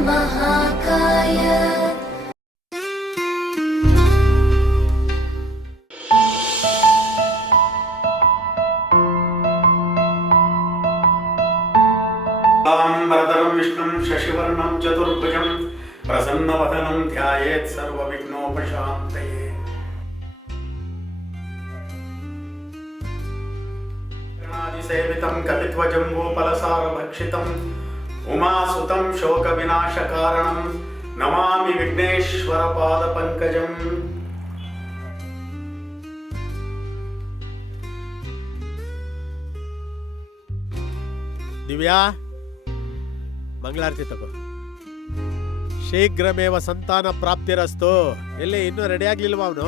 महाकाय। वरदनं विष्णुं शशिवर्णं चतुर्भुजं प्रसन्नवदनं ध्यायेत् सर्वविघ्नोपशान्तये। ಉಮಾಸುತಂ ಶೋಕ ವಿನಾಶ ಕಾರಣಂ ನಮಾಮಿ ವಿಘ್ನೇಶ್ವರ ಪಾದ ಪಂಕಜಂ. ದಿವ್ಯಾ ಮಂಗಳಾರತಿ ತಗೋ. ಶೀಘ್ರಮೇವ ಸಂತಾನ ಪ್ರಾಪ್ತಿರಸ್ತು. ಎಲ್ಲಿ ಇನ್ನೂ ರೆಡಿ ಆಗ್ಲಿಲ್ವಾ ಅವನು?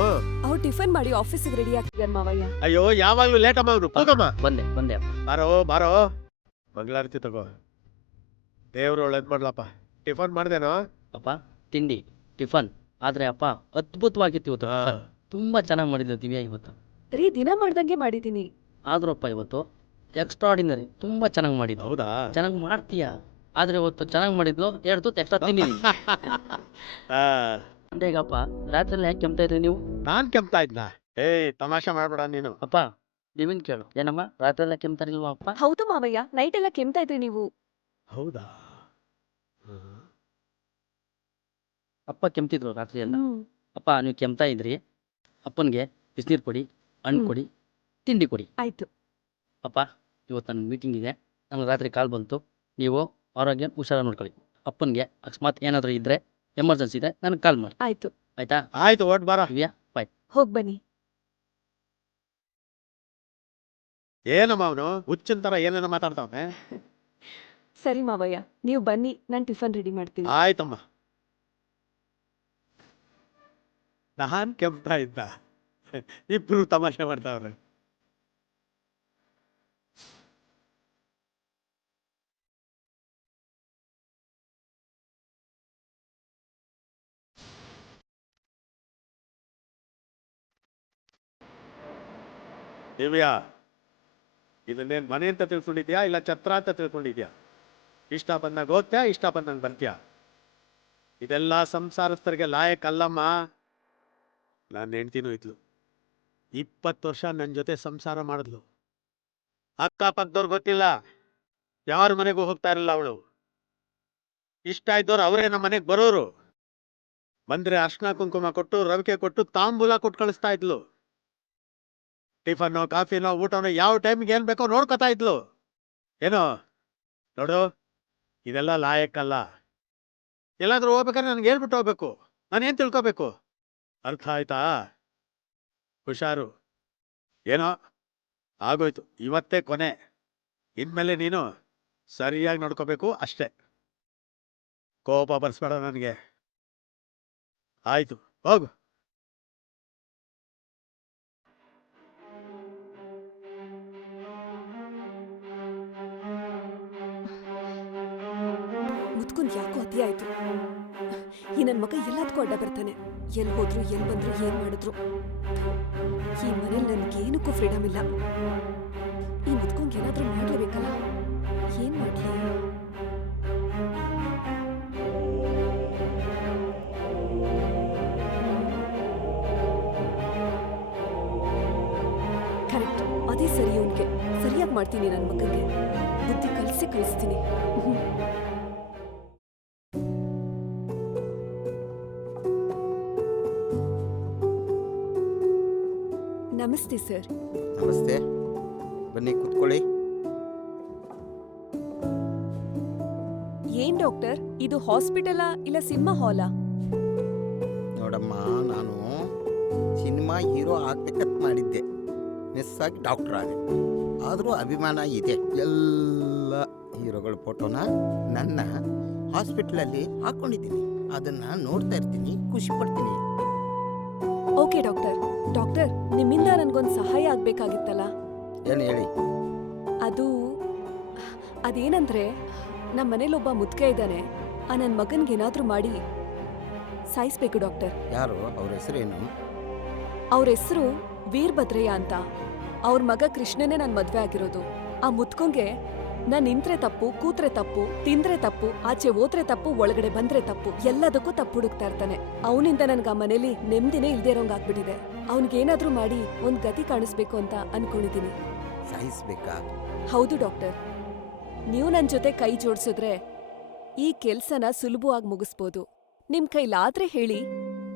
ಅವ್ರು ಟಿಫನ್ ಮಾಡಿ ಆಫೀಸಿಗೆ ರೆಡಿ ಆಗ್ತಿದ್ದಾರೆ ಮಾವಯ್ಯ. ಅಯ್ಯೋ ಯಾವಾಗ್ಲೂ ಲೇಟ್ ಅಮ್ಮ ಅವನು. ಬಂದೆ ಬಂದೆ ಬಾರೋ ಬಾರೋ. ಮಂಗಳಾರತಿ ತಗೋ. ದೇವ್ರು ಒಳ್ಳೇದ್ ಮಾಡ್ಲಪ್ಪ. ಟಿಫನ್ ಮಾಡ್ದೇನೋ? ಅಪ್ಪ ತಿಂಡಿ ಟಿಫನ್. ಆದ್ರೆ ಅಪ್ಪ ಅದ್ಭುತವಾಗಿತ್ತು ಇವತ್ತು. ಹಾ. ತುಂಬಾ ಚೆನ್ನಾಗಿ ಮಾಡಿದ್ರು ದಿವ್ಯಾ ಇವತ್ತು. ರೀ ದಿನ ಮಾಡ್ದಂಗೆ ಮಾಡಿದ್ದೀನಿ. ಆದ್ರೂ ಅಪ್ಪ ಇವತ್ತು ಎಕ್ಸ್ಟ್ರಾಡಿನರಿ ತುಂಬಾ ಚೆನ್ನಾಗಿ ಮಾಡಿದ್ರು ಹೌದಾ? ಚೆನ್ನಾಗಿ ಮಾಡ್ತೀಯ? ಆದ್ರೆ ಇವತ್ತು ಚೆನ್ನಾಗಿ ಮಾಡಿದ್ಲು ಎರಡು ತುತ್ತು ಎಕ್ಸ್ಟ್ರಾ ತಿಂದಿದ್ದೀನಿ. ಆ, ಅಂದ್ರೆ ಈಗಪ್ಪ ರಾತ್ರಿ ಯಾಕೆ ಕೆಮ್ತಾ ಇದ್ರಿ ನೀವು? ನಾನ್ ಕೆಮ್ತಾ ಇದ್ನ? ಏಯ್ ತಮಾಷೆ ಮಾಡ್ಬೇಡ ನೀನು. ಅಪ್ಪ ದಿವಿನ್ ಕೇಳು. ಏನಮ್ಮ ರಾತ್ರಿ ಎಲ್ಲ ಕೆಮ್ತಾರಿಲ್ವಾ ಅಪ್ಪ? ಹೌದು ಮಾವಯ್ಯ ನೈಟ್ ಎಲ್ಲ ಕೆಮ್ತಾ ಇದ್ರಿ ನೀವು. ಹೌದಾ? ಅಪ್ಪ ಕೆಮ್ತಿದ್ರು ರಾತ್ರಿ ಎಲ್ಲ ಹ್ಮ್. ಅಪ್ಪ ನೀವು ಕೆಮ್ತಾ ಇದ್ರಿ? ಅಪ್ಪನಿಗೆ ಬಿಸಿನೀರು ಕೊಡಿ ಹಣ್ಣು ಹ್ಮ್. ಕೊಡಿ ತಿಂಡಿ ಕೊಡಿ. ಆಯ್ತು. ಅಪ್ಪ ಇವತ್ತು ನನ್ನ ಮೀಟಿಂಗ್ ಇದೆ. ನನಗೆ ರಾತ್ರಿ ಕಾಲ್ ಬಂತು. ನೀವು ಆರೋಗ್ಯ ಹುಷಾರಾಗಿ ನೋಡ್ಕೊಳ್ಳಿ. ಅಪ್ಪನಿಗೆ ಅಕಸ್ಮಾತ್ ಏನಾದರೂ ಇದ್ರೆ ಎಮರ್ಜೆನ್ಸಿ ಇದೆ ನನಗೆ ಕಾಲ್ ಮಾಡಿ. ಆಯ್ತು. ಆಯ್ತಾ? ಆಯ್ತು ಓಟ್ ಬಾರ. ಹೋಗ್ ಬನ್ನಿ. ಏನಮ್ಮ ಅವನು? ಹುಚ್ಚಿನ ತರ ಏನೇನೋ ಮಾತಾಡ್ತಾವೆ ಸರಿ ಮಾವಯ್ಯ ನೀವು ಬನ್ನಿ ನಾನು ಟಿಫನ್ ರೆಡಿ ಮಾಡ್ತೀನಿ. ಆಯ್ತಮ್ಮ. ನಾನ್ ಕೆಮ್ತಾ ಇದ್ದ. ಇಬ್ರು ತಮಾಷೆ ಮಾಡ್ತಾವ್ರೆ. ದಿವ್ಯಾ ಇದನ್ನೇನ್ ಮನೆ ಅಂತ ತಿಳ್ಕೊಂಡಿದ್ಯಾ ಇಲ್ಲ ಛತ್ರ ಅಂತ ತಿಳ್ಕೊಂಡಿದ್ಯಾ? ಇಷ್ಟ ಬಂದಾಗ ಓದ್ತ್ಯಾ, ಇಷ್ಟ ಬಂದಂಗೆ ಬರ್ತೀಯ ಇದೆಲ್ಲ ಸಂಸಾರಸ್ಥರಿಗೆ ಲಾಯಕ್ ಅಲ್ಲಮ್ಮ ನನ್ನ ಹೆಂಡ್ತಿನೂ ಇದ್ಲು. ಇಪ್ಪತ್ತು ವರ್ಷ ನನ್ನ ಜೊತೆ ಸಂಸಾರ ಮಾಡಿದ್ಲು. ಅಕ್ಕಪಕ್ಕದವ್ರು ಗೊತ್ತಿಲ್ಲ. ಯಾರ ಮನೆಗೂ ಹೋಗ್ತಾ ಇರಲಿಲ್ಲ ಅವಳು. ಇಷ್ಟ ಇದ್ದವ್ರು ಅವರೇ ನಮ್ಮ ಮನೆಗೆ ಬರೋರು. ಬಂದರೆ ಅರ್ಶನ ಕುಂಕುಮ ಕೊಟ್ಟು, ರವಿಕೆ ಕೊಟ್ಟು ತಾಂಬೂಲ ಕೊಟ್ಟು ಕಳಿಸ್ತಾ ಇದ್ಲು. ಟಿಫನ್ನು ಕಾಫಿನೋ, ಊಟನೋ ಯಾವ ಟೈಮ್ಗೆ ಏನು ಬೇಕೋ ನೋಡ್ಕೊತಾ ಇದ್ಲು. ಏನೋ, ನೋಡು, ಇದೆಲ್ಲ ಲಾಯಕ್ಕಲ್ಲ. ಎಲ್ಲಾದರೂ ಹೋಗ್ಬೇಕಾದ್ರೆ ನನಗೆ ಹೇಳ್ಬಿಟ್ಟು ಹೋಗ್ಬೇಕು. ನಾನೇನ್ ತಿಳ್ಕೊಬೇಕು? ಅರ್ಥ ಆಯ್ತಾ? ಹುಷಾರು. ಏನೋ? ಆಗೋಯ್ತು. ಇವತ್ತೇ ಕೊನೆ. ಇನ್ಮೇಲೆ ನೀನು ಸರಿಯಾಗಿ ನೋಡ್ಕೋಬೇಕು ಅಷ್ಟೇ. ಕೋಪ ಬರ್ಸ್ಬೇಡ ನನಗೆ. ಆಯ್ತು, ಹೋಗು. ಎಲ್ಲದಕ್ಕೂ ಅಡ್ಡ ಬರ್ತಾನೆ. ಎಲ್ಲಿ ಹೋದ್ರು, ಎಲ್ಲಿ ಬಂದ್ರು, ಏನ್ ಮಾಡಿದ್ರು. ಈ ಮನೇಲಿ ನನ್ಗೇನಕ್ಕೂ ಫ್ರೀಡಮ್ ಇಲ್ಲ. ಈ ಮುದ್ಕೊಂಗ್ ಏನಾದ್ರೂ ಮಾಡ್ಲೇಬೇಕಲ್ಲ? ಏನ್ ಮಾಡ್ಲಿ? ಕರೆಕ್ಟ್ ಅದೇ ಸರಿ ಅವನ್ಗೆ ಸರಿಯಾಗಿ ಮಾಡ್ತೀನಿ ನನ್ನ ಮಗನಿಗೆ. ಬುದ್ಧಿ ಕಲಿಸಿ ಕಳಿಸ್ತೀನಿ ನಮಸ್ತೆ ಸರ್. ನಮಸ್ತೆ. ಬನ್ನಿ ಕೂತ್ಕೊಳ್ಳಿ. ಏನ್ ಡಾಕ್ಟರ್? ಇದು ಹಾಸ್ಪಿಟಲಾ ಇಲ್ಲ ಸಿನಿಮಾ ಹಾಲಾ? ನೋಡಮ್ಮ ನಾನು ಸಿನಿಮಾ ಹೀರೋ ಆಗ್ಬೇಕಂತ ಮಾಡಿದ್ದೆ. ಮಿಸ್ ಆಗಿ ಡಾಕ್ಟರ್ ಆದೆ. ಆದರೂ ಅಭಿಮಾನ ಇದೆ. ಎಲ್ಲ ಹೀರೋಗಳ ಫೋಟೋನ ನನ್ನ ಹಾಸ್ಪಿಟ್ಲಲ್ಲಿ ಹಾಕ್ಕೊಂಡಿದ್ದೀನಿ ಅದನ್ನು ನೋಡ್ತಾ ಇರ್ತೀನಿ ಖುಷಿ ಪಡ್ತೀನಿ. Okay doctor. ಡಾಕ್ಟರ್ ನಿಮ್ಮಿಂದ ನನಗೊಂದು ಸಹಾಯ ಆಗಬೇಕಾಗಿತ್ತಲ್ಲ? ಏನು ಹೇಳಿ? ಅದು ಅದೇನಂದ್ರೆ ನಮ್ಮ ಮನೇಲಿ ಒಬ್ಬ ಮುದ್ಕೆ ಇದ್ದಾನೆ. ಆ ನನ್ನ ಮಗನಿಗೆ ಏನಾದರೂ ಮಾಡಿ ಸಾಯಿಸ್ಬೇಕು ಡಾಕ್ಟರ್. ಯಾರು? ಅವ್ರ ಹೆಸರೇನು ಅವ್ರ ಹೆಸರು ವೀರಭದ್ರಯ್ಯ ಅಂತ. ಅವ್ರ ಮಗ ಕೃಷ್ಣನೇ ನನ್ನ ಮದುವೆ ಆಗಿರೋದು. ಆ ಮುತ್ಕೊಂಗೆ ನಾನ್ ನಿಂತ್ರೆ ತಪ್ಪು ಕೂತ್ರೆ ತಪ್ಪು ತಿಂದ್ರೆ ತಪ್ಪು ಆಚೆ ಓದ್ರೆ ತಪ್ಪು ಒಳಗಡೆ ಬಂದ್ರೆ ತಪ್ಪು ಎಲ್ಲದಕ್ಕೂ ತಪ್ಪು ಹುಡುಕ್ತಾ ಇರ್ತಾನೆ. ಅವನಿಂದ ನನ್ಗ ಆ ಮನೇಲಿ ನೆಮ್ಮದಿನೇ ಇಲ್ದೇ ಇರೋಂಗ್ ಆಗ್ಬಿಟ್ಟಿದೆ. ಅವ್ನಿಗೇನಾದ್ರೂ ಮಾಡಿ ಒಂದ್ ಗತಿ ಕಾಣಿಸ್ಬೇಕು ಅಂತ ಅನ್ಕೊಂಡಿದೀನಿ. ಸಹಿಸ್ಬೇಕಾ? ಹೌದು ಡಾಕ್ಟರ್. ನೀವು ನನ್ ಜೊತೆ ಕೈ ಜೋಡಿಸಿದ್ರೆ ಈ ಕೆಲ್ಸನ ಸುಲಭವಾಗಿ ಮುಗಿಸ್ಬೋದು. ನಿಮ್ ಕೈಲಾದ್ರೆ ಹೇಳಿ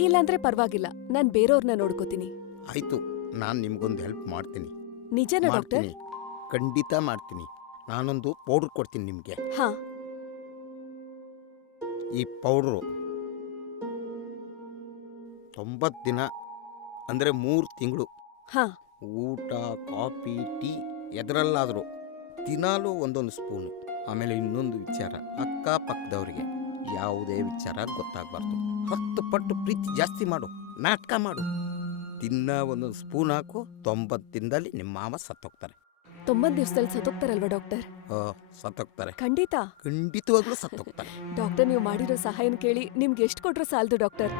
ಇಲ್ಲಾಂದ್ರೆ ಪರವಾಗಿಲ್ಲ ನಾನ್ ಬೇರೆಯವ್ರನ್ನ ನೋಡ್ಕೋತೀನಿ. ಆಯ್ತು ನಾನು ನಿಮ್ಗೊಂದು ಹೆಲ್ಪ್ ಮಾಡ್ತೀನಿ. ನಿಜನಾ ಡಾಕ್ಟರ್? ಮಾಡ್ತೀನಿ. ಖಂಡಿತ ಮಾಡ್ತೀನಿ. ನಾನೊಂದು ಪೌಡ್ರ್ ಕೊಡ್ತೀನಿ ನಿಮಗೆ. ಹಾ. ಈ ಪೌಡ್ರು ತೊಂಬತ್ತು ದಿನ ಅಂದರೆ ಮೂರು ತಿಂಗಳು. ಹಾ. ಊಟ ಕಾಫಿ ಟೀ ಎದರಲ್ಲಾದರೂ ದಿನಾಲೂ ಒಂದೊಂದು ಸ್ಪೂನು. ಆಮೇಲೆ ಇನ್ನೊಂದು ವಿಚಾರ ಅಕ್ಕಪಕ್ಕದವ್ರಿಗೆ ಯಾವುದೇ ವಿಚಾರ ಗೊತ್ತಾಗಬಾರ್ದು. ಹತ್ತು ಪಟ್ಟು ಪ್ರೀತಿ ಜಾಸ್ತಿ ಮಾಡು ನಾಟಕ ಮಾಡು. ದಿನ ಒಂದೊಂದು ಸ್ಪೂನ್ ಹಾಕು ತೊಂಬತ್ತು ದಿನದಲ್ಲಿ ನಿಮ್ಮ ಮಾವ ಸತ್ತೋಗ್ತಾರೆ. ತೊಂಬತ್ ದಿವಸದಲ್ಲಿ ಸತ್ತೋಗ್ತಾರಲ್ವಾ ಡಾಕ್ಟರ್? ಆ, ಸತ್ತೋಗ್ತಾರೆ. ಖಂಡಿತ. ಖಂಡಿತವಾಗ್ಲೂ ಸತ್ತೋಗ್ತಾರೆ. ಡಾಕ್ಟರ್ ನೀವು ಮಾಡಿರೋ ಸಹಾಯನ ಕೇಳಿ ನಿಮ್ಗೆ ಎಷ್ಟು ಕೊಟ್ಟರು ಸಾಲದು ಡಾಕ್ಟರ್.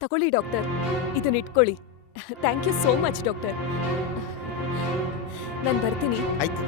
ತಗೊಳ್ಳಿ ಡಾಕ್ಟರ್ ಇದನ್ನ ಇಟ್ಕೊಳ್ಳಿ. Thank you so much doctor. ನಾನು ಬರ್ತೀನಿ. ಆಯ್ತು.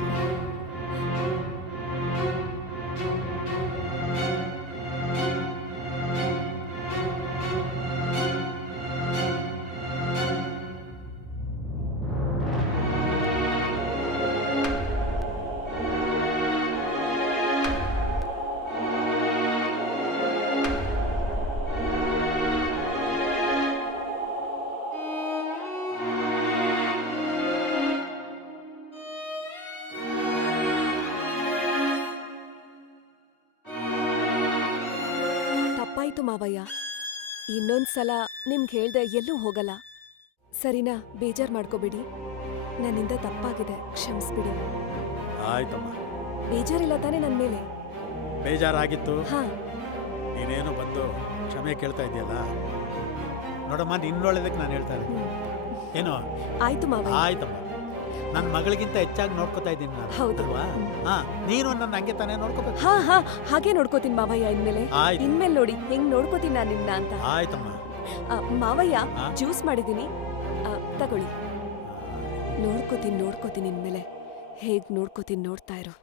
ತಪ್ಪಾಯ್ತು ಮಾವಯ್ಯ. ಇನ್ನೊಂದ್ಸಲ ನಿಮ್ಗೆ ಹೇಳ್ದೆ ಎಲ್ಲೂ ಹೋಗಲ್ಲ. ಸರಿನಾ ಬೇಜಾರ್ ಮಾಡ್ಕೋಬೇಡಿ. ನನ್ನಿಂದ ತಪ್ಪಾಗಿದೆ ಕ್ಷಮಿಸ್ಬಿಡಿ. ಆಯ್ತಮ್ಮ. ಬೇಜಾರಿಲ್ಲ ತಾನೆ ನನ್ ಮೇಲೆ? ಬೇಜಾರಾಗಿತ್ತು. ಹಾ. ನೀನೇನು ಬಂದು ಕ್ಷಮೆ ಕೇಳ್ತಾ ಇದೆಯಲ್ಲ ನೋಡಮ್ಮ ನಿನ್ನೊಳ್ಳೆದಕ್ಕೆ ನಾನು ಹೇಳ್ತಾ ಇದ್ದೀನಿ. ಏನು? ಆಯ್ತು ಮಾವಯ್ಯ. ಆಯ್ತಮ್ಮ. ನನ್ನ ಮಗಳಿಗಿಂತ ಹೆಚ್ಚಾಗಿ ನೋಡ್ಕೊತಾ ಇದ್ದೀನಿ ನಾನು ಹೌದು. ಅಲ್ವಾ? ಹಾ ನೀನು ನನ್ನ ಹಂಗೆ ತಾನೇ ನೋಡ್ಕೋಬೇಕು. ಹಾ ಹಾ ಹಾಗೆ ನೋಡ್ಕೋತೀನಿ ಮಾವಯ್ಯ ಇನ್ಮೇಲೆ. ಆಯ್ತು. ಇನ್ಮೇಲೆ ನೋಡಿ ಹೆಂಗ್ ನೋಡ್ಕೋತೀನಿ ನಾನು ನಿನ್ನ ಅಂತ. ಆಯ್ತಮ್ಮ. ಆ, ಮಾವಯ್ಯ? ಜ್ಯೂಸ್ ಮಾಡಿದೀನಿ ಆ, ತಗೊಳ್ಳಿ. ನೋಡ್ಕೋತೀನಿ ನೋಡ್ಕೋತೀನಿ ಇನ್ಮೇಲೆ. ಹೇಗ್ ನೋಡ್ಕೋತೀನಿ ನೋಡ್ತಾ ಇರೋ.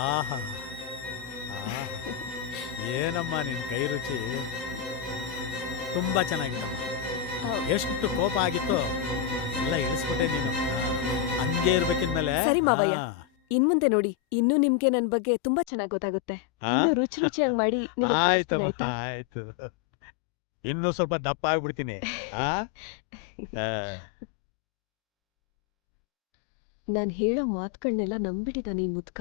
ಆಹಾ ಆಹಾ. ಏನಮ್ಮ ನಿನ್ನ ಕೈ ರುಚಿ ತುಂಬಾ ಚೆನ್ನಾಗಿತ್ತಮ್ಮ ಎಷ್ಟು ಕೋಪ ಆಗಿತ್ತು ಎಲ್ಲ ಇಳಿಸ್ಬಿಟ್ಟೆ ನೀನು ಹಂಗೆ ಇರ್ಬೇಕಿನ್ಮೇಲೆ ಸರಿ ಮಾವಯ್ಯ. ಇನ್ ಮುಂದೆ ನೋಡಿ ಇನ್ನು ನಿಮ್ಗೆ ನನ್ ಬಗ್ಗೆ ತುಂಬಾ ಚೆನ್ನಾಗ್ ಗೊತ್ತಾಗುತ್ತೆ ಆ? ಇನ್ನು ರುಚಿ ರುಚಿಯಾಗಿ ಮಾಡಿ ಆಯ್ತು ಆಯ್ತಮ್ಮ ಆಯ್ತಾ? ಆಯ್ತು ಇನ್ನು ಸ್ವಲ್ಪ ದಪ್ಪ ಆಗ್ಬಿಡ್ತೀನಿ ಆ? ಆ. ನಾನ್ ಹೇಳೋ ಮಾತುಗಳನ್ನೆಲ್ಲ ನಂಬಿಟ್ಟಿದ್ದಾನೆ ಈ ಮುದ್ಕ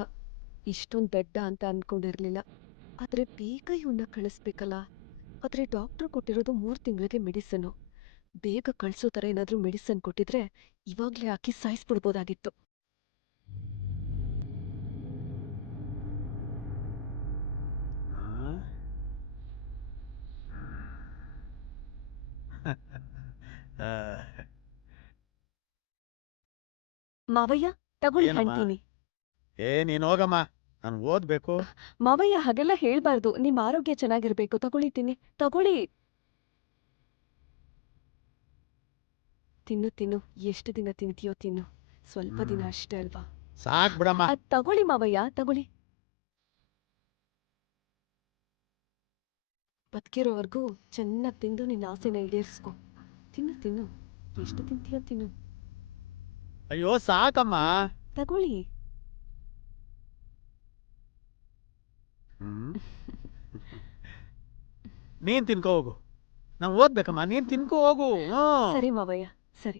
ಇಷ್ಟೊಂದ್ ದಡ್ಡ ಅಂತ ಅನ್ಕೊಂಡಿರ್ಲಿಲ್ಲ. ಆದ್ರೆ ಬೇಗ ಇವನ್ನ ಕಳಿಸ್ಬೇಕಲ್ಲ? ಆದ್ರೆ ಡಾಕ್ಟರ್ ಕೊಟ್ಟಿರೋದು ಮೂರ್ ತಿಂಗಳಿಗೆ ಮೆಡಿಸನ್ನು. ಬೇಗ ಕಳ್ಸೋ ತರ ಏನಾದ್ರೂ ಮೆಡಿಸನ್ ಕೊಟ್ಟಿದ್ರೆ ಇವಾಗ್ಲೇ ಹಾಕಿ ಸಾಯಿಸ್ಬಿಡ್ಬೋದಾಗಿತ್ತು. ಮಾವಯ್ಯ ತಗೊಳ್ಳಿ ಏನಮ್ಮ? ಏ ನೀನ್ ಹೋಗಮ್ಮ. ನಾನು ಓದ್ಬೇಕು. ಮಾವಯ್ಯ ಹಾಗೆಲ್ಲ ಹೇಳ್ಬಾರ್ದು. ನಿಮ್ ಆರೋಗ್ಯ ಚೆನ್ನಾಗಿರ್ಬೇಕು. ತಗೊಳಿತೀನಿ ತಗೊಳ್ಳಿ. ತಿನ್ನು ತಿನ್ನು. ಎಷ್ಟು ದಿನ ತಿಂತೀಯೋ ತಿನ್ನು. ಸ್ವಲ್ಪ ದಿನ ಅಷ್ಟೇ ಅಲ್ವಾ? ಸಾಕ್ ಬಿಡಮ್ಮ. ಅದ್ ತಗೊಳ್ಳಿ ಮಾವಯ್ಯ ತಗೊಳ್ಳಿ. ಬದುಕಿರೋವರೆಗೂ ಚೆನ್ನಾಗಿ ತಿಂದು ನಿನ್ನ ಆಸೆನ ಈಡೇರಿಸ್ಕೊ. ತಿನ್ನು ತಿನ್ನು. ಎಷ್ಟು ತಿಂತೀಯೋ ತಿನ್ನು. ಅಯ್ಯೋ ಸಾಕಮ್ಮ. ತಗೊಳ್ಳಿ. ನೀನ್ ತಿನ್ಕೋ ಹೋಗು. ನಾವು ಓದ್ಬೇಕಮ್ಮ ನೀನ್ ತಿನ್ಕೋ ಹೋಗು. ಹ್ಮ್. ಸರಿ ಮಾವಯ್ಯ ಸರಿ.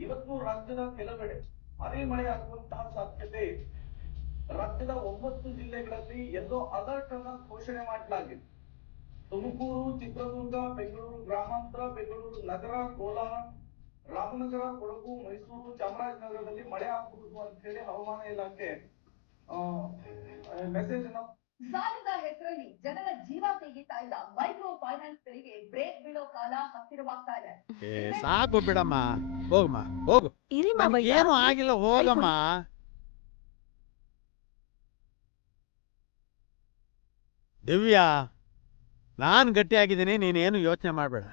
ಇವತ್ತು ರಾಜ್ಯದ ಕೆಲವೆಡೆ ಭಾರಿ ಮಳೆಯಾಗುವಂತಹ ಸಾಧ್ಯತೆ. ರಾಜ್ಯದ ಒಂಬತ್ತು ಜಿಲ್ಲೆಗಳಲ್ಲಿ ಎಲ್ಲೋ ಅಲರ್ಟ್ ಅನ್ನ ಘೋಷಣೆ ಮಾಡಲಾಗಿದೆ. ತುಮಕೂರು ಚಿತ್ರದುರ್ಗ ಬೆಂಗಳೂರು ಗ್ರಾಮಾಂತರ ಬೆಂಗಳೂರು ನಗರ ಕೋಲಾರ ರಾಮನಗರ ಕೊಡಗು ಮೈಸೂರು ಚಾಮರಾಜನಗರದಲ್ಲಿ ಮಳೆ ಆಗಬಹುದು ಅಂತ ಹೇಳಿ ಹವಾಮಾನ ಇಲಾಖೆ ಮೆಸೇಜ್ ಅನ್ನ ಸಾಲದ ಹೆಸರಲ್ಲಿ ಜನರ ಜೀವ ತೆಗಿತಾ ಇಲ್ಲ. ಮೈಕ್ರೋ ಫೈನಾನ್ಸ್ ಗಳಿಗೆ ಬ್ರೇಕ್ ಬೀಳೋ ಕಾಲ ಹತ್ತಿರವಾಗ್ತಾ ಇದೆ. ಏ ಸಾಕು ಬಿಡಮ್ಮ. ಹೋಗಮ್ಮ ಹೋಗು. ಇರಿ ಮಾವಯ್ಯ. ಏನು ಆಗಿಲ್ಲ ಹೋಗಮ್ಮ. ದಿವ್ಯಾ ನಾನು ಗಟ್ಟಿಯಾಗಿದ್ದೀನಿ ನೀನೇನು ಯೋಚನೆ ಮಾಡಬೇಡ.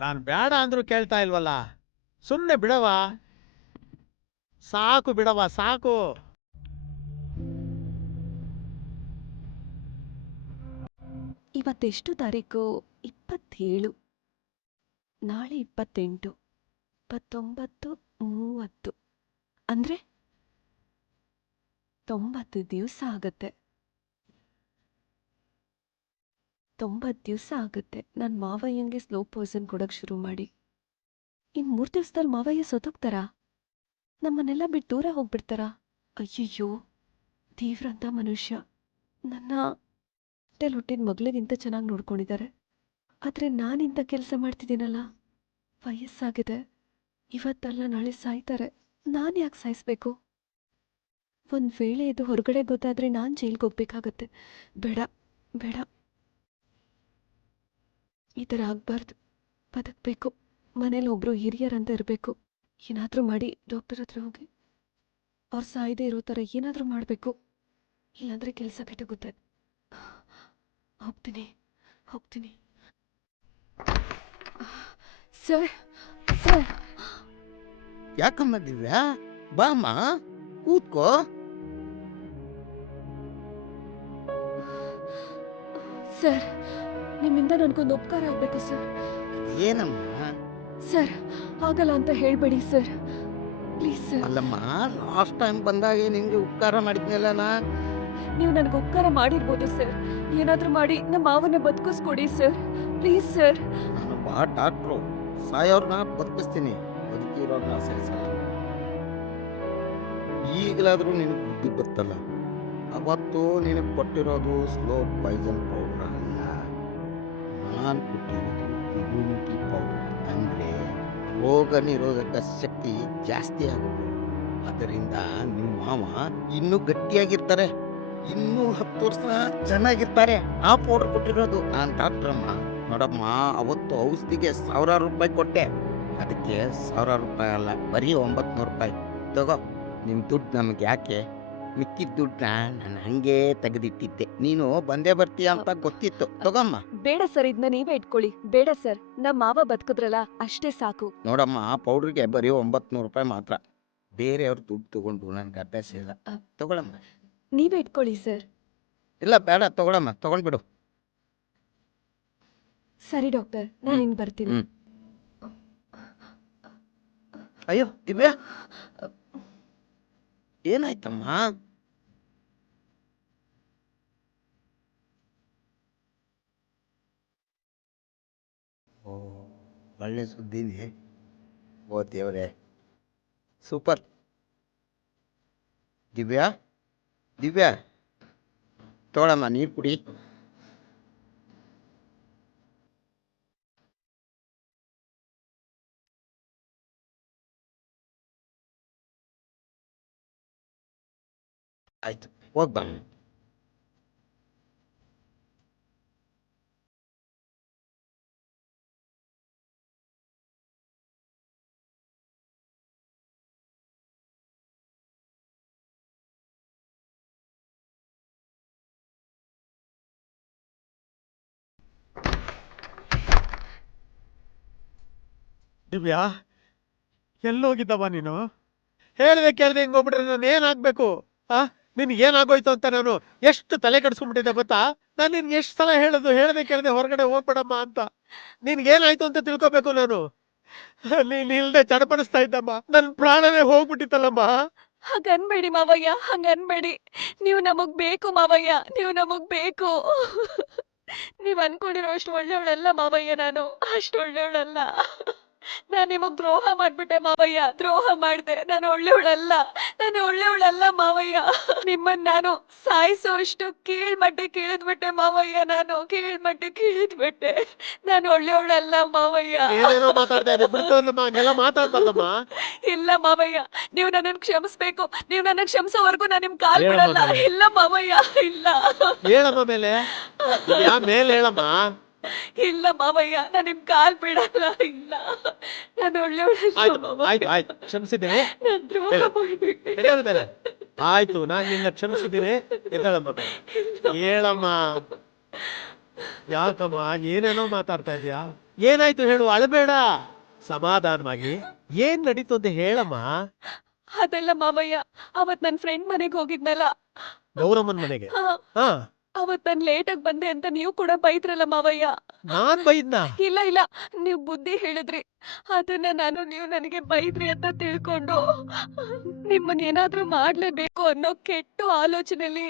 ನಾನು ಬೇಡ ಅಂದರೂ ಕೇಳ್ತಾ ಇಲ್ವಲ್ಲ? ಸುಮ್ಮನೆ ಬಿಡವ ಸಾಕು ಬಿಡವ ಸಾಕು. ಇವತ್ತೆಷ್ಟು ತಾರೀಕು? ಇಪ್ಪತ್ತೇಳು. ನಾಳೆ ಇಪ್ಪತ್ತೆಂಟು. ಇಪ್ಪತ್ತೊಂಬತ್ತು ಮೂವತ್ತು. ಅಂದ್ರೆ ತೊಂಬತ್ತು ದಿವಸ ಆಗತ್ತೆ. ತೊಂಬತ್ತು ದಿವಸ ಆಗುತ್ತೆ. ನನ್ನ ಮಾವಯ್ಯಂಗೆ ಸ್ಲೋ ಪಾಯ್ಸನ್ ಕೊಡಕ್ ಶುರು ಮಾಡಿ. ಇನ್ ಮೂರು ದಿವಸದಲ್ಲಿ ಮಾವಯ್ಯ ಸೊತೋಗ್ತಾರಾ? ನಮ್ಮನ್ನೆಲ್ಲ ಬಿಟ್ಟು ದೂರ ಹೋಗ್ಬಿಡ್ತಾರಾ? ಅಯ್ಯಯ್ಯೋ, ತೀವ್ರಂತ ಮನುಷ್ಯ. ನನ್ನ ಹೊಟ್ಟೆಲ್ ಹುಟ್ಟಿದ ಮಗಳಿಗಿಂತ ಚೆನ್ನಾಗಿ ನೋಡ್ಕೊಂಡಿದ್ದಾರೆ ಆದರೆ ನಾನಿಂದ ಕೆಲಸ ಮಾಡ್ತಿದ್ದೀನಲ್ಲ? ವಯಸ್ಸಾಗಿದೆ. ಇವತ್ತಲ್ಲ ನಾಳೆ ಸಾಯ್ತಾರೆ. ನಾನು ಯಾಕೆ ಸಾಯಿಸ್ಬೇಕು? ಒಂದು ವೇಳೆ ಇದು ಹೊರಗಡೆ ಗೊತ್ತಾದರೆ ನಾನು ಜೈಲಿಗೆ ಹೋಗ್ಬೇಕಾಗತ್ತೆ. ಬೇಡ ಬೇಡ. ಈ ಥರ ಆಗಬಾರ್ದು. ಬದುಕಬೇಕು. ಮನೇಲಿ ಒಬ್ಬರು ಹಿರಿಯರಂತ ಇರಬೇಕು. ಏನಾದರೂ ಮಾಡಿ ಡಾಕ್ಟರ್ ಹತ್ರ ಹೋಗಿ. ಅವ್ರು ಸಾಯದೆ ಇರೋ ಥರ ಏನಾದರೂ ಮಾಡಬೇಕು. ಇಲ್ಲಾಂದರೆ ಕೆಲಸ ಕೆಟ್ಟೋಗುತ್ತೆ ಹೋಗ್ತೀನಿ. ಹೋಗ್ತೀನಿ. Sir sir. ಯಾಕಮ್ಮ ದಿವ್ಯಾ? ಬಾಮ್ಮ ಕೂತ್ಕೋ. ಸರ್ ನಿಮ್ಮಿಂದ ನನಗೊಂದು ಉಪಕಾರ ಆಗಬೇಕು ಸರ್. ಏನಮ್ಮ? ಸರ್ ಆಗಲ್ಲ ಅಂತ ಹೇಳಬೇಡಿ ಸರ್. Please sir. ಅಲ್ಲಮ್ಮ ಲಾಸ್ಟ್ ಟೈಮ್ ಬಂದಾಗ ನಿಂಗೆ ಉಪಕಾರ ಮಾಡಿದ್ನಲ್ಲ ನಾ? ನೀವು ನನಗೆ ಉಪಕಾರ ಮಾಡಿರ್ಬೋದು ಸರ್. ಏನಾದರೂ ಮಾಡಿ ನಮ್ಮ ಮಾವನ ಬದುಕಿಸ್ಕೊಡಿ ಸರ್. Please sir. ನಾನು ಬಾ ಡಾಕ್ಟ್ರು. ಸಾಯೋರ್ನ ಬದುಕಿಸ್ತೀನಿ. ಬದುಕಿರೋರ್ನ ಸರ್ ಈಗಲಾದರೂ ನಿನಗೆ ಬುದ್ಧಿ ಗೊತ್ತಲ್ಲ ಅವತ್ತು ನಿನಗೆ ಕೊಟ್ಟಿರೋದು ಸ್ಲೋ ಪಾಯ್ಸನ್ ಪೌಡರ್ ಕೊಟ್ಟಿರೋದು ಇಮ್ಯುನಿಟಿ ಪವರ್ ಅಂದರೆ ರೋಗ ನಿರೋಧಕ ಶಕ್ತಿ ಜಾಸ್ತಿ ಆಗುತ್ತೆ. ಅದರಿಂದ ನಿಮ್ಮ ಮಾವ ಇನ್ನೂ ಗಟ್ಟಿಯಾಗಿರ್ತಾರೆ. ಇನ್ನೂ ಹತ್ತು ವರ್ಷ ಚೆನ್ನಾಗಿರ್ತಾರೆ. ಆ ಪೌಡರ್ ಕೊಟ್ಟಿರೋದು. ನಾನು ಡಾಕ್ಟ್ರಮ್ಮ ನೋಡಮ್ಮ, ಅವತ್ತು ಔಷಧಿಗೆ ಸಾವಿರಾರು ರೂಪಾಯಿ ಕೊಟ್ಟೆ. ಅದಕ್ಕೆ ಸಾವಿರಾರು ರೂಪಾಯಿ ಅಲ್ಲ, ಬರೀ ಒಂಬತ್ತು ನೂರು ರೂಪಾಯಿ. ತಗೋ ನಿಮ್ಮ ದುಡ್ಡು ನಮಗೆ ಯಾಕೆ? ಮಿಕ್ಕಿದ ದುಡ್ಡನ್ನ ನಾನು ಹಂಗೆ ತೆಗೆದಿಟ್ಟಿದ್ದೆ. ನೀನು ಬಂದೇ ಬರ್ತೀಯ ಅಂತ ಗೊತ್ತಿತ್ತು. ತಗೊಮ್ಮ. ಬೇಡ ಸರ್ ಇದನ್ನ ನೀವೇ ಇಟ್ಕೊಳ್ಳಿ. ಬೇಡ ಸರ್ ನಮ್ಮ ಮಾವ ಬದುಕಿದ್ರಲ್ಲ ಅಷ್ಟೇ ಸಾಕು. ನೋಡಮ್ಮ ಆ ಪೌಡ್ರಿಗೆ ಬರೀ ಒಂಬತ್ತು ನೂರು ರೂಪಾಯಿ ಮಾತ್ರ. ಬೇರೆಯವ್ರ ದುಡ್ಡು ತಗೊಂಡು ನನ್ಗೆ ಅಭ್ಯಾಸ ಇಲ್ಲ. ತಗೊಳಮ್ಮ. ನೀವೇ ಇಟ್ಕೊಳ್ಳಿ ಸರ್. ಇಲ್ಲ ಬೇಡ ತಗೊಳಮ್ಮ ತಗೊಂಡ್ಬಿಡು ಸರಿ ಡಾಕ್ಟರ್ ನಾನು ಇನ್ನು ಬರ್ತೀನಿ. ಹ್ಮ್. ಅಯ್ಯೋ ದಿವ್ಯಾ. ಏನಾಯ್ತಮ್ಮ? ಓ ಒಳ್ಳೆ ಸುದ್ದಿನೇ ಓ ದೇವ್ರೆ ಸೂಪರ್. ದಿವ್ಯಾ? ದಿವ್ಯಾ? ತಗೊಳಮ್ಮ ನೀರು ಕುಡಿ. ಆಯ್ತು ಹೋಗ್ ದಿವ್ಯಾ? ಎಲ್ಲೋಗಿದ್ದವ ನೀನು? ಹೇಳ್ದೆ ಕೇಳ್ದೆ ಹಿಂಗ್ ಹೋಗ್ಬಿಟ್ರೆ ನಾನು ಏನಾಗ್ಬೇಕು? ಆ ನಿನ್ಗೆ ಏನಾಗೋಯ್ತು ಅಂತ ನಾನು ಎಷ್ಟು ತಲೆ ಕೆಡಿಸ್ಕೊಂಡ್ಬಿಟ್ಟಿದ್ದೆ ಗೊತ್ತಾ? ನಾನು ನಿನ್ಗೆ ಎಷ್ಟು ಸಲ ಹೇಳೋದು, ಹೇಳ್ದೆ ಕೇಳ್ದೆ ಹೊರಗಡೆ ಹೋಗ್ಬೇಡಮ್ಮ ಅಂತ. ನಿನ್ಗೇನಾಯ್ತು ಅಂತ ತಿಳ್ಕೊಬೇಕು ನಾನು? ನೀನ್ ಇಲ್ದೆ ಚಡಪಡಿಸ್ತಾ ಇದ್ದಮ್ಮ. ನನ್ನ ಪ್ರಾಣನೇ ಹೋಗ್ಬಿಟ್ಟಿತ್ತಲ್ಲಮ್ಮ. ಹಂಗನ್ಬೇಡಿ ಮಾವಯ್ಯ, ಹಂಗನ್ಬೇಡಿ. ನೀವು ನಮಗ್ ಬೇಕು ಮಾವಯ್ಯ, ನೀವು ನಮಗ್ ಬೇಕು. ನೀವ್ ಅನ್ಕೊಂಡಿರೋ ಅಷ್ಟು ಒಳ್ಳೆಯವಳಲ್ಲ ಮಾವಯ್ಯ ನಾನು. ಅಷ್ಟು ಒಳ್ಳೆಯವಳಲ್ಲ. ನಾನ್ ನಿಮಗ್ ದ್ರೋಹ ಮಾಡ್ಬಿಟ್ಟೆ ಮಾವಯ್ಯ. ದ್ರೋಹ ಮಾಡ್ದೆ. ನಾನು ಒಳ್ಳೆಯವಳಲ್ಲ ನಾನು ಒಳ್ಳೆಯವಳಲ್ಲ ಮಾವಯ್ಯ. ನಿಮ್ಮನ್ನ ನಾನು ಸಾಯಿಸೋಷ್ಟು ಕೇಳ್ಮಟ್ಟೆ ಕೇಳಿದ್ಬಿಟ್ಟೆ ಮಾವಯ್ಯ ನಾನು. ಕೇಳ್ಮಟ್ಟೆ ಕೇಳಿದ್ಬಿಟ್ಟೆ. ನಾನು ಒಳ್ಳೆಯವಳಲ್ಲ ಮಾವಯ್ಯ. ಏನೇನೋ ಮಾತಾಡ್ತಾ ಹಂಗೆಲ್ಲ ಇಲ್ಲ ಮಾವಯ್ಯ. ನೀವು ನನ್ನನ್ನು ಕ್ಷಮಿಸ್ಬೇಕು. ನೀವು ನನ್ನ ಕ್ಷಮಿಸೋವರೆಗೂ ನಾನು ನಿಮ್ ಕಾಲ್ ಹೇಳಮ್ಮ ಬಿಡಲ್ಲ. ಇಲ್ಲ ಮಾವಯ್ಯ. ಇಲ್ಲ. ಹೇಳಮ್ಮ ಮೇಲೆ. ಯಾ ಮೇಲೆ ಹೇಳಮ್ಮ. ಇಲ್ಲ ಮಾವಯ್ಯ ನಾನು ನಿಮ್ ಕಾಲ್ ಬಿಡಲ್ಲ ಇಲ್ಲ. ನಾನು ಒಳ್ಳೆ ಆಯ್ತು. ಆಯ್ತು ಆಯ್ತು. ಕ್ಷಮಿಸಿದ್ದೇನೆ ನಾನ್ ದ್ರೋಹ ಹೇಳು. ಮಾಡ್ಬಿಟ್ಟೆ. ಎದ್ದೇಳು ಮೇಲೆ ಆಯ್ತು ನಾನು ನಿನ್ನ ಕ್ಷಮಿಸಿದ್ದೀನಿ. ಎದ್ದೇಳಮ್ಮ. ಮೇಲೆ ಹೇಳಮ್ಮ. ಯಾಕಮ್ಮ ಏನೇನೋ ಮಾತಾಡ್ತಾ ಇದೀಯಾ ಏನಾಯ್ತು ಹೇಳು ಅಳಬೇಡ. ಸಮಾಧಾನವಾಗಿ ಏನ್ ನಡೀತು ಅಂತ ಹೇಳಮ್ಮ. ಅದೆಲ್ಲ ಮಾವಯ್ಯ ಅವತ್ ನನ್ ಫ್ರೆಂಡ್ ಮನೆಗ್ ಹೋಗಿದ್ನಲ್ಲ. ಗೌರಮ್ಮನ್ ಮನೆಗೆ. ಹಾ. ಅವತ್ ನಾನ್ ಲೇಟಾಗಿ ಆಗಿ ಬಂದೆ ಅಂತ ನೀವು ಕೂಡ ಬೈದ್ರಲ್ಲ ಮಾವಯ್ಯ. ನಾನ್ ಬೈದ್ನ? ಇಲ್ಲ ಇಲ್ಲ. ನೀವು ಬುದ್ಧಿ ಹೇಳಿದ್ರಿ. ಅದನ್ನ ನಾನು ನೀವು ನನಗೆ ಬೈದ್ರಿ ಅಂತ ತಿಳ್ಕೊಂಡು ನಿಮ್ಮನ್ನ ಏನಾದ್ರೂ ಮಾಡ್ಲೇಬೇಕು ಅನ್ನೋ ಕೆಟ್ಟ ಆಲೋಚನೆಲಿ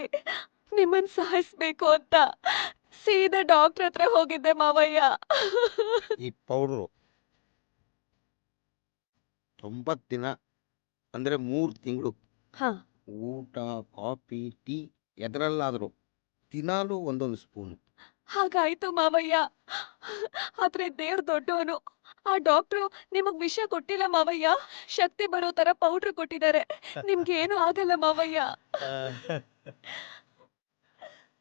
ನಿಮ್ಮನ್ ಸಹಿಸ್ಬೇಕು ಅಂತ ಸೀದಾ ಡಾಕ್ಟರ್ ಹತ್ರ ಹೋಗಿದ್ದೆ ಮಾವಯ್ಯ. ಈ ಪೌಡ್ರು ತೊಂಬತ್ತು ದಿನ ಅಂದರೆ ಮೂರು ತಿಂಗಳು. ಹಾ. ಊಟ ಕಾಫಿ ಟೀ ಎದರಲ್ಲಾದರೂ ದಿನಾಲೂ ಒಂದೊಂದು ಸ್ಪೂನ್ ಹಾಗಾಯ್ತು ಮಾವಯ್ಯ. ಆದ್ರೆ ದೇವ್ರ ದೊಡ್ಡವನು ಆ ಡಾಕ್ಟ್ರು ನಿಮಗ್ ವಿಷ ಕೊಟ್ಟಿಲ್ಲ ಮಾವಯ್ಯ? ಶಕ್ತಿ ಬರೋ ತರ ಪೌಡರ್ ಕೊಟ್ಟಿದ್ದಾರೆ. ನಿಮ್ಗೆ ಏನು ಆಗಲ್ಲ ಮಾವಯ್ಯ.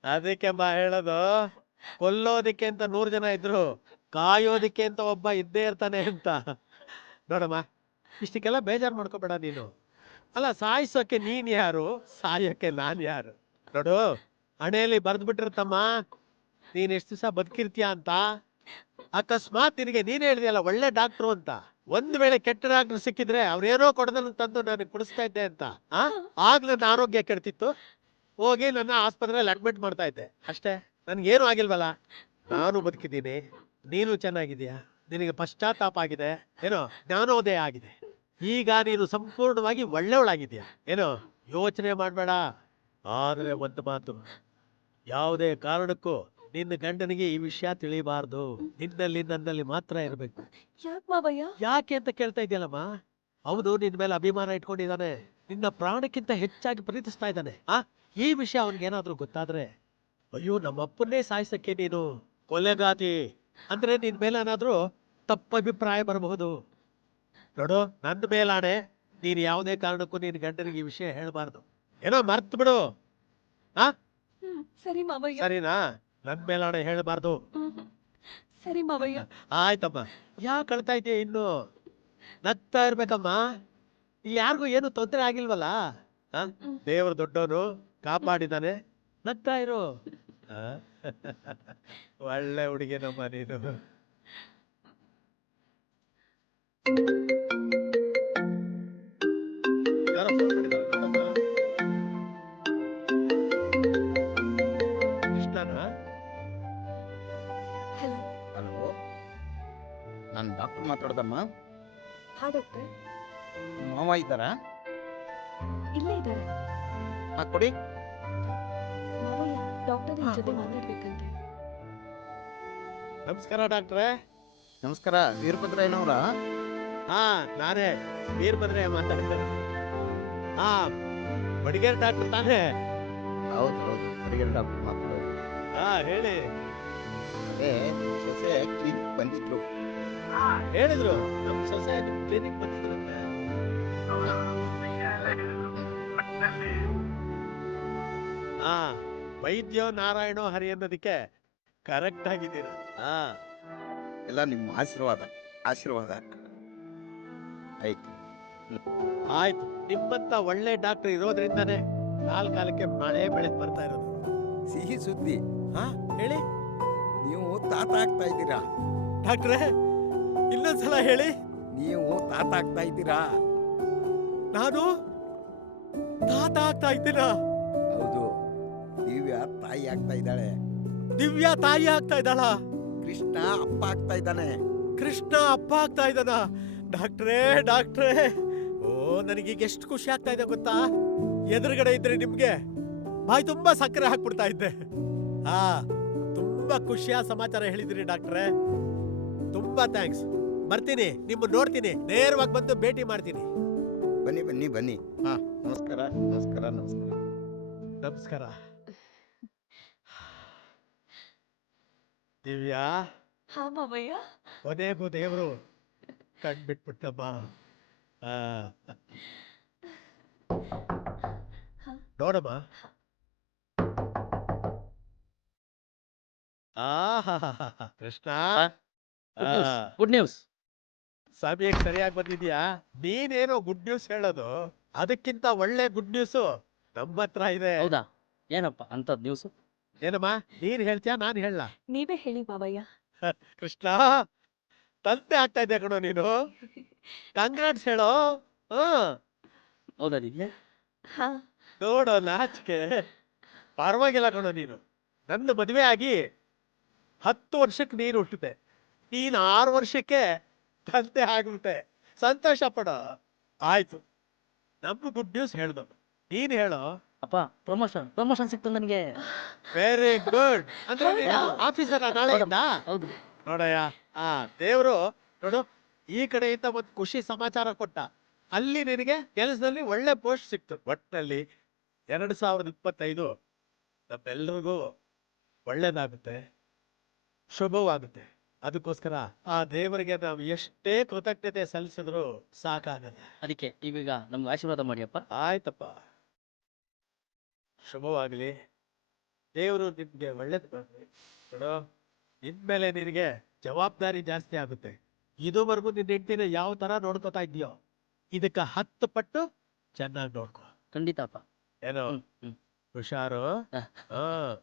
ಅದಕ್ಕೆ ಬಾ ಹೇಳೋದು ಕೊಲ್ಲೋದಿಕ್ಕೆ ಅಂತ ನೂರು ಜನ ಇದ್ರು ಕಾಯೋದಿಕ್ಕೆ ಅಂತ ಒಬ್ಬ ಇದ್ದೇ ಇರ್ತಾನೆ ಅಂತ. ನೋಡಮ್ಮ ಇಷ್ಟಕ್ಕೆಲ್ಲ ಬೇಜಾರು ಮಾಡ್ಕೋಬೇಡ ನೀನು. ಅಲ್ಲ ಸಾಯಿಸೋಕೆ ನೀನ್ ಯಾರು? ಸಾಯೋಕೆ ನಾನು ಯಾರು? ನೋಡು. ಹಣೆಯಲ್ಲಿ ಬರ್ದ್ಬಿಟ್ಟಿರ್ತಮ್ಮ ನೀನ್ ಎಷ್ಟು ದಿವಸ ಬದುಕಿರ್ತೀಯ ಅಂತ? ಅಕಸ್ಮಾತ್ ನಿನಗೆ ನೀನ್ ಹೇಳಿದೆಯಲ್ಲ, ಒಳ್ಳೆ ಡಾಕ್ಟ್ರು ಅಂತ. ಒಂದ್ ವೇಳೆ ಕೆಟ್ಟ ಡಾಕ್ಟರ್ ಸಿಕ್ಕಿದ್ರೆ ಅವ್ರೇನೋ ಕೊಡದನ್ನು ತಂದು ನಾನು ಕುಡಿಸ್ತಾ ಇದ್ದೆ ಅಂತ. ಆಗ ನನ್ನ ಆರೋಗ್ಯ ಕೆಡ್ತಿತ್ತು. ಹೋಗಿ ನನ್ನ ಆಸ್ಪತ್ರೆಯಲ್ಲಿ ಅಡ್ಮಿಟ್ ಮಾಡ್ತಾ ಇದ್ದೆ. ಅಷ್ಟೇ. ನನ್ಗೇನು ಆಗಿಲ್ವಲ್ಲ? ನಾನು ಬದುಕಿದ್ದೀನಿ. ನೀನು ಚೆನ್ನಾಗಿದ್ಯಾ ನಿನಗೆ ಪಶ್ಚಾತ್ತಾಪ ಆಗಿದೆ. ಏನೋ? ಜ್ಞಾನೋದಯ ಆಗಿದೆ. ಈಗ ನೀನು ಸಂಪೂರ್ಣವಾಗಿ ಒಳ್ಳೆಯವಳಾಗಿದೆಯಾ ಏನೋ? ಯೋಚನೆ ಮಾಡಬೇಡ. ಆದರೆ ಒಂದು ಮಾತು. ಯಾವುದೇ ಕಾರಣಕ್ಕೂ ನಿನ್ನ ಗಂಡನಿಗೆ ಈ ವಿಷಯ ತಿಳಿಬಾರ್ದು. ನಿನ್ನಲ್ಲಿ ನನ್ನಲ್ಲಿ ಮಾತ್ರ ಇರಬೇಕು. ಯಾಕ್ ಮಾವಯ್ಯ? ಯಾಕೆ ಅಂತ ಕೇಳ್ತಾ ಇದೆಯಲ್ಲಮ್ಮ? ಅವನು ನಿನ್ ಮೇಲೆ ಅಭಿಮಾನ ಇಟ್ಕೊಂಡಿದ್ದಾನೆ. ನಿನ್ನ ಪ್ರಾಣಕ್ಕಿಂತ ಹೆಚ್ಚಾಗಿ ಪ್ರೀತಿಸ್ತಾ ಇದ್ದಾನೆ. ಆ ಈ ವಿಷಯ ಅವನಿಗೇನಾದ್ರೂ ಗೊತ್ತಾದ್ರೆ? ಅಯ್ಯೋ ನಮ್ಮಪ್ಪನ್ನೇ ಸಾಯಿಸಕ್ಕೆ ನೀನು ಕೊಲೆಗಾತಿ. ಅಂದ್ರೆ ನಿನ್ ಮೇಲೆ ಏನಾದ್ರೂ ತಪ್ಪು ಅಭಿಪ್ರಾಯ ಬರಬಹುದು. ನೋಡು ನನ್ನ ಮೇಲಾಣೆ ನೀನು ಯಾವುದೇ ಕಾರಣಕ್ಕೂ ನಿನ್ನ ಗಂಡನಿಗೆ ಈ ವಿಷಯ ಹೇಳಬಾರ್ದು. ಏನೋ ಮರ್ತು ಬಿಡು. ಹ್ಮ್, ಸರಿ ಮಾವಯ್ಯ. ಸರಿನಾ? ನನ್ ಮೇಲಾಣೆ ಹೇಳಬಾರ್ದು. ಹ್ಮ್. ಸರಿ ಮಾವಯ್ಯ. ಆಯ್ತಮ್ಮ ಯಾಕೆ ಕಳ್ತಾ ಇದೆಯಾ ಇನ್ನು? ನಗ್ತಾ ಇರ್ಬೇಕಮ್ಮ. ಯಾರಿಗೂ ಏನು ತೊಂದರೆ ಆಗಿಲ್ವಲ್ಲ? ಆ? ದೇವರು ದೊಡ್ಡವನು ಕಾಪಾಡಿದಾನೆ. ನಗ್ತಾ ಇರು. ಆ? ಒಳ್ಳೆ ಹುಡುಗಿನಮ್ಮ ನೀನು. ಯಾರೋ phone ನಾನು ಡಾಕ್ಟರ್ ಮಾತಾಡೋದಮ್ಮ. ಹಾ ಡಾಕ್ಟರ್. ಮಾವ ಇದ್ದಾರಾ? ಇಲ್ಲೇ ಇದ್ದಾರೆ. ಹಾ ಕೊಡಿ. ಮಾವಯ್ಯ ಡಾಕ್ಟರ್ ನಿಮ್ ಜೊತೆ ಮಾತಾಡ್ಬೇಕಂತೆ. ನಮಸ್ಕಾರ ಡಾಕ್ಟ್ರೇ. ನಮಸ್ಕಾರ ವೀರಭದ್ರಯ್ಯನವರ? ಹಾ ನಾನೇ ವೀರಭದ್ರೆ ಮಾತಾಡ್ತೇನೆ. ಹಾ ಬಡಿಗೇರ್ ಡಾಕ್ಟರ್ ತಾನೇ? ಹೌದು ಹೌದು ಅಡಿಗೆ ಡಾಕ್ಟರ್ ಮಾತಾಡೋದು. ಹಾ ಹೇಳಿ. ಅದೇ ಸೊಸೆ ಕ್ಲಿನಿಕ್ ಬಂದಿದ್ರು. ಹೇಳಿದ್ರು. ನಮ್ ಸೊಸೈಟಿ ಕ್ಲಿನಿಕ್ ಬಂದಿದ್ರಂತೆ. ಹಾ ವೈದ್ಯೋ ನಾರಾಯಣೋ ಹರಿ ಅನ್ನೋದಕ್ಕೆ ಕರೆಕ್ಟ್ ಆಗಿದ್ದೀರ? ಹಾ. ಎಲ್ಲ ನಿಮ್ಮ ಆಶೀರ್ವಾದ ಆಶೀರ್ವಾದ. ಆಯ್ತು. ಆಯ್ತು. ನಿಮ್ಮಂತ ಒಳ್ಳೆ ಡಾಕ್ಟರ್ ಇರೋದ್ರಿಂದಾನೇ ಕಾಲ್ ಕಾಲಕ್ಕೆ ಮಳೆ ಬೆಳೆ ಬರ್ತಾ ಇರೋದು. ಸಿಹಿ ಸುದ್ದಿ. ಹಾ ಹೇಳಿ. ನೀವು ತಾತ ಆಗ್ತಾ ಇದ್ದೀರಾ? ಡಾಕ್ಟ್ರೇ ಇನ್ನೊಂದ್ಸಲ ಹೇಳಿ. ನೀವು ತಾತ ಆಗ್ತಾ ಇದ್ದೀರಾ? ನಾನು ತಾತ ಆಗ್ತಾ ಇದ್ದೀರಾ? ಹೌದು. ದಿವ್ಯ ತಾಯಿ ಆಗ್ತಾ ಇದ್ದಾಳೆ. ದಿವ್ಯಾ ತಾಯಿ ಆಗ್ತಾ ಇದ್ದಾಳ. ಕೃಷ್ಣ ಅಪ್ಪ ಆಗ್ತಾ ಇದ್ದಾನೆ. ಕೃಷ್ಣ ಅಪ್ಪ ಆಗ್ತಾ ಇದ್ದಾನ. ಡಾಕ್ಟ್ರೇ ಡಾಕ್ಟ್ರೇ. ಓ ನನಗೀಗ ಎಷ್ಟು ಖುಷಿ ಆಗ್ತಾ ಇದೆ ಗೊತ್ತಾ? ಎದುರುಗಡೆ ಇದ್ರೆ ನಿಮ್ಗೆ ಬಾಯಿ ತುಂಬಾ ಸಕ್ಕರೆ ಹಾಕ್ಬಿಡ್ತಾ ಇದ್ದೆ. ಹಾ ತುಂಬಾ ಖುಷಿಯ ಸಮಾಚಾರ ಹೇಳಿದಿರಿ ಡಾಕ್ಟ್ರೇ. ತುಂಬಾ ಥ್ಯಾಂಕ್ಸ್ ಬರ್ತೀನಿ ನಿಮ್ಮ ನೋಡ್ತೀನಿ ನೇರವಾಗಿ ಬಂದು ಭೇಟಿ ಮಾಡ್ತೀನಿ. ಬನ್ನಿ ಬನ್ನಿ ಬನ್ನಿ. ಹಾ. ನಮಸ್ಕಾರ ನಮಸ್ಕಾರ ನಮಸ್ಕಾರ. ನಮಸ್ಕಾರ. ದಿವ್ಯಾ? ಹಾ ಮಾವಯ್ಯ. ಕೊನೆಗೂ ದೇವರು ಕಣ್ಬಿಟ್ಬಿಟ್ಟಮ್ಮ ಆ. ನೋಡಮ್ಮ. ಆಹಾಹಾಹಾ. ಕೃಷ್ಣ. ಗುಡ್ ನ್ಯೂಸ್ ಆ. ಗುಡ್ ನ್ಯೂಸ್ ಸಮಯಕ್ಕೆ ಸರಿಯಾಗಿ ಬಂದಿದ್ಯಾ ನೀನೇನೋ ಗುಡ್ ನ್ಯೂಸ್ ಹೇಳೋದು? ಅದಕ್ಕಿಂತ ಒಳ್ಳೆ ಗುಡ್ ನ್ಯೂಸ್ ನಮ್ಮ ಹತ್ರ ಇದೆ. ಹೌದಾ? ಏನಪ್ಪ ಅಂಥದ್ದು ನ್ಯೂಸ್ ಏನಮ್ಮ? ನೀನ್ ಹೇಳ್ತೀಯಾ? ನಾನು ಹೇಳ ನೀವೇ ಹೇಳಿ ಮಾವಯ್ಯ. ಕೃಷ್ಣ ತಂದೆ ಆಗ್ತಾ ಇದ್ದೆ ಕಣೋ ನೀನು? ಕಂಗ್ರಾಟ್ಸ್ ಹೇಳೋ? ಹ. ಹೌದಾ ಹಾ. ನೋಡೋ ನಾಚಿಕೆ. ಪರವಾಗಿಲ್ಲ ಕಣೋ ನೀನು. ನನ್ನ ಮದುವೆ ಆಗಿ ಹತ್ತು ವರ್ಷಕ್ಕೆ ನೀನು ಹುಟ್ಟಿದೆ. ನೀನು ಆರು ವರ್ಷಕ್ಕೆ ತಂದೆ ಆಗ್ಬಿಟ್ಟೆ. ಸಂತೋಷ ಪಡೋ. ಆಯ್ತು. ನಮ್ಮ ಗುಡ್ ನ್ಯೂಸ್ ಹೇಳ್ದು ನೀನ್ ಹೇಳೋ. ಅಪ್ಪ ಪ್ರಮೋಷನ್ ಪ್ರಮೋಷನ್ ಸಿಕ್ತು ನನಗೆ. ವೆರಿ ಗುಡ್ ಅಂದ್ರೆ? ಆಫೀಸರ್ ನಾಳೆಯಿಂದ? ಹೌದು ನೋಡಯ್ಯ ಆ ದೇವ್ರು ನೋಡು ಈ ಕಡೆಯಿಂದ ಒಂದು ಖುಷಿ ಸಮಾಚಾರ ಕೊಟ್ಟ. ಅಲ್ಲಿ ನಿನಗೆ ಕೆಲಸದಲ್ಲಿ ಒಳ್ಳೆ ಪೋಸ್ಟ್ ಸಿಕ್ತು. ಒಟ್ಟಿನಲ್ಲಿ ಎರಡು ಸಾವಿರದ ಇಪ್ಪತ್ತೈದು ನಮ್ಮೆಲ್ಲರಿಗೂ ಒಳ್ಳೇದಾಗುತ್ತೆ. ಶುಭವಾಗುತ್ತೆ. ಅದಕ್ಕೋಸ್ಕರ ಆ ದೇವರಿಗೆ ನಾವು ಎಷ್ಟೇ ಕೃತಜ್ಞತೆ ಸಲ್ಲಿಸಿದ್ರು ಸಾಕಾಗಲ್ಲ. ಅದಕ್ಕೆ ಈಗೀಗ ನಮ್ಗೆ ಆಶೀರ್ವಾದ ಮಾಡಿಯಪ್ಪ. ಆಯ್ತಪ್ಪ. ಶುಭವಾಗಲಿ. ದೇವರು ನಿಮ್ಗೆ ಒಳ್ಳೇದು ಮಾಡಲಿ. ನೋಡು ಇನ್ಮೇಲೆ ನಿನಗೆ ಜವಾಬ್ದಾರಿ ಜಾಸ್ತಿ ಆಗುತ್ತೆ. ಇದುವರೆಗೂ ನಿನ್ನ ಹೆಂಡತಿನ ಯಾವ ತರ ನೋಡ್ಕೋತಾ ಇದೆಯೋ ಇದಕ್ಕೆ ಹತ್ತು ಪಟ್ಟು ಚೆನ್ನಾಗಿ ನೋಡ್ಕೋ. ಖಂಡಿತಪ್ಪ. ಏನೋ? ಹುಷಾರು. ಹಾ.